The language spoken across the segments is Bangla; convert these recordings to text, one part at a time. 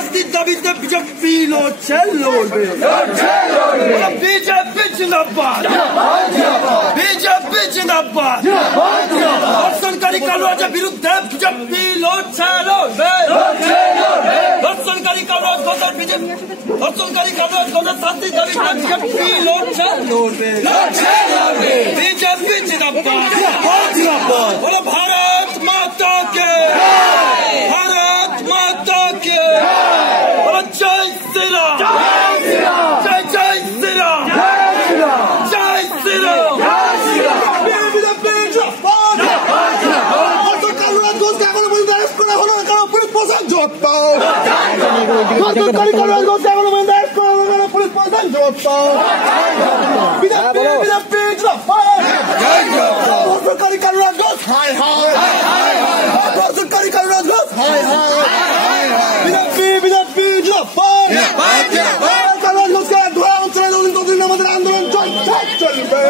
শাস্তির দাবিতে বিজেপি লড়ছে লড়বে বিজেপি জিন্দাবাদ বিজেপি জিন্দাবাদ ধর্ষণকারী কালুরাজের বিরুদ্ধে বিজেপি লড়ছে লড়বে ধর্ষণকারী কালুরাজ ঘোষের বিজেপি ধর্ষণকারী কালুরাজ ঘোষের শাস্তির দাবিতে বিজেপি লড়ছে লড়বে বিজেপি জিন্দাবাদ বলো भारत माता के भारत माता के जय श्री राम जय जय श्री राम जय श्री राम আন্দোলন চলবে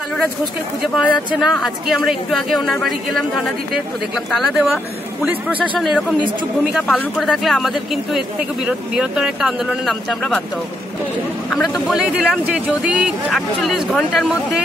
কালুরাজ ঘোষকে খুঁজে পাওয়া যাচ্ছে না। আজকে আমরা একটু আগে ওনার বাড়ি গেলাম ধর্ণা দিতে, তো দেখলাম তালা দেওয়া। পুলিশ প্রশাসন এরকম নিশ্চুপ ভূমিকা পালন করে থাকলে আমাদের কিন্তু এর থেকে বৃহত্তর একটা আন্দোলনে নামতে আমরা বাধ্য হব। আমরা তো বলেই দিলাম যে যদি 48 ঘন্টার মধ্যে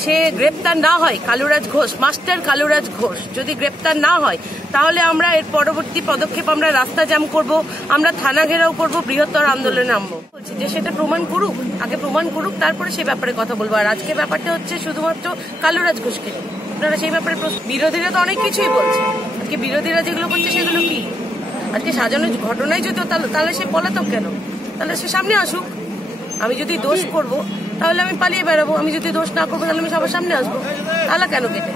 সে গ্রেপ্তার না হয়, কালুরাজ ঘোষ, মাস্টার কালুরাজ ঘোষ যদি গ্রেপ্তার না হয়, তাহলে আমরা এর পরবর্তী পদক্ষেপ আমরা রাস্তা জ্যাম করব, আমরা থানা ঘেরাও করব, বৃহত্তর আন্দোলনে নামবো। বলছি যে সেটা প্রমাণ করুক, আগে প্রমাণ করুক, তারপরে সে ব্যাপারে কথা বলবো। আর আজকে ব্যাপারটা হচ্ছে শুধুমাত্র কালুরাজ ঘোষকে, আপনারা সেই ব্যাপারে বিরোধীরা তো অনেক কিছুই বলছে। আজকে বিরোধীরা যেগুলো বলছে সেগুলো কি? আজকে সাজানো ঘটনায় যদি তাহলে সে পলাতক কেন? তাহলে সে সামনে আসুক। আমি যদি দোষ করব তাহলে আমি পালিয়ে বেড়াবো, আমি যদি দোষ না করবো তাহলে আমি সবার সামনে আসবো। তাহলে কেন কেটে